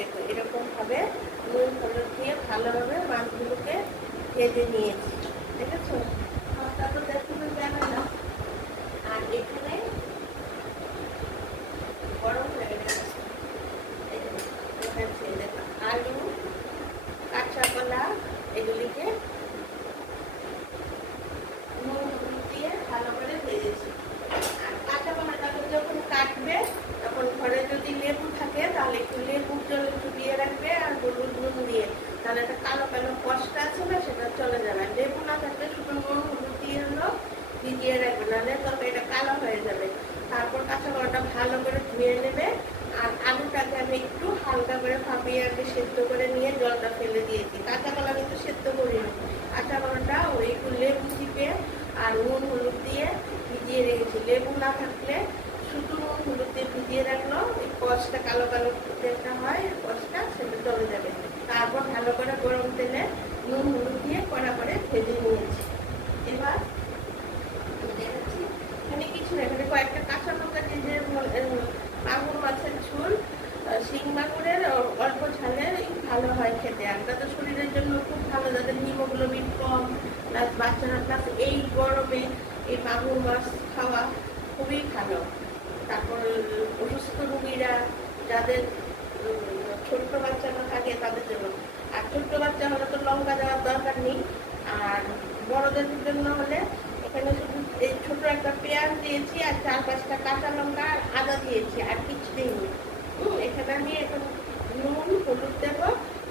দেখো এরকমভাবে নুন হলুদ দিয়ে ভালোভাবে মাছগুলোকে ভেজে নিয়েছি, দেখেছো? তারপর দেখো জানা না। আর এখানে গরম হয়ে গেছে আলু, কাঁচা কলা, এগুলিকে নুন হলুদ দিয়ে ভালো করে ভেজেছি। আর কাঁচা কলাটা যখন কাটবে তখন ঘরে যদি লেবু থাকে তাহলে একটু লেবুর জল একটু দিয়ে রাখবে আর হলুদ নুন দিয়ে, তাহলে একটা কালো কালো কষ্টটা আছে না সেটা চলে যাবে। লেবু না থাকলে শুধু নুন হলুদ দিয়ে হলো ভিজিয়ে রাখবে, নাহলে তবে এটা কালো হয়ে যাবে। তারপর কাঁচা কলাটা ভালো করে ধুয়ে নেবে। আর আলুটাকে আমি একটু হালকা করে ভাপিয়ে আগে সেদ্ধ করে নিয়ে জলটা ফেলে দিয়েছি। কাঁচা কলা কিন্তু সেদ্ধ করিনি, কাঁচা কলাটা ওই একটু লেবু চিপে আর নুন হলুদ দিয়ে ভিজিয়ে রেখেছি। লেবু না থাকলে শুধু নুন হলুদ দিয়ে ভিজিয়ে রাখলো, এই কষটা কালো কালো যেটা হয় কষটা সেটা চলে যাবে। তারপর ভালো করে গরম তেলে নুন হলুদ দিয়ে কড়া করে ভেজে নিয়েছি। এবার দেখাচ্ছি এখানে কিছু না, এখানে কয়েকটা কাঁচা লঙ্কা দিয়ে মাগুর মাছের ঝোল, শিং মাগুরের অল্প ঝালে ভালো হয় খেতে। আর এটা তো শরীরের জন্য খুব ভালো, যাদের হিমোগ্লোবিন কম প্লাস বাচ্চারা প্লাস এই গরমে এই মাগুর মাছ খাওয়া খুবই ভালো। তারপর অসুস্থ রোগীরা, যাদের ছোট্ট বাচ্চারা থাকে তাদের জন্য। আর ছোট্ট বাচ্চা হলে তো লঙ্কা দেওয়ার দরকার নেই। আর বড়দের জন্য হলে এখানে শুধু এই ছোট একটা পেঁয়াজ দিয়েছি আর 4-5টা কাঁচা লঙ্কা আর আদা দিয়েছি, আর কিছু দিইনি। এখানে আমি এখন নুন হলুদ দেবো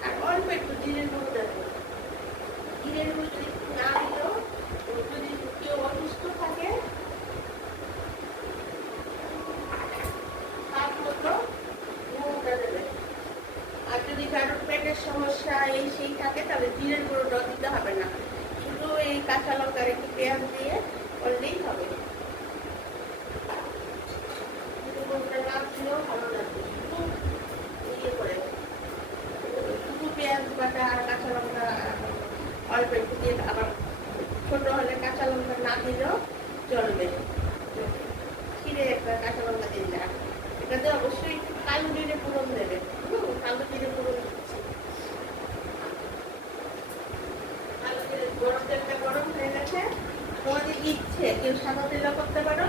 আর অল্প একটু জিরের গুঁড়ো দেবো। জিরের গুঁড়ো যদি না দিলেও যদি কেউ অসুস্থ থাকে তার মতো নুনটা দেবে। আর যদি কারোর পেটের সমস্যা এই সেই থাকে তাহলে জিরের গুঁড়োটাও দিতে হবে না, শুধু এই কাঁচা লঙ্কার একটু পেঁয়াজ দিয়ে করলেই হবে। না দিলেও ভালো লাগবে, শুধু ইয়ে করে শুধু পেঁয়াজ বাটা আর কাঁচা লঙ্কা অল্প একটু দিয়ে, আবার ছোট হলে কাঁচা লঙ্কা না দিলেও চলবে। ছিঁড়ে একটা কাঁচা লঙ্কা দিলে এটাতে অবশ্যই একটু কালো জিরে ফোড়ন দেবে। কালো জিরে ফোড়ন দিচ্ছি। কালো জিরে গরম তেলটা গরম হয়ে গেছে। তোমাদের ইচ্ছে কেউ সাদা তেলও করতে পারো,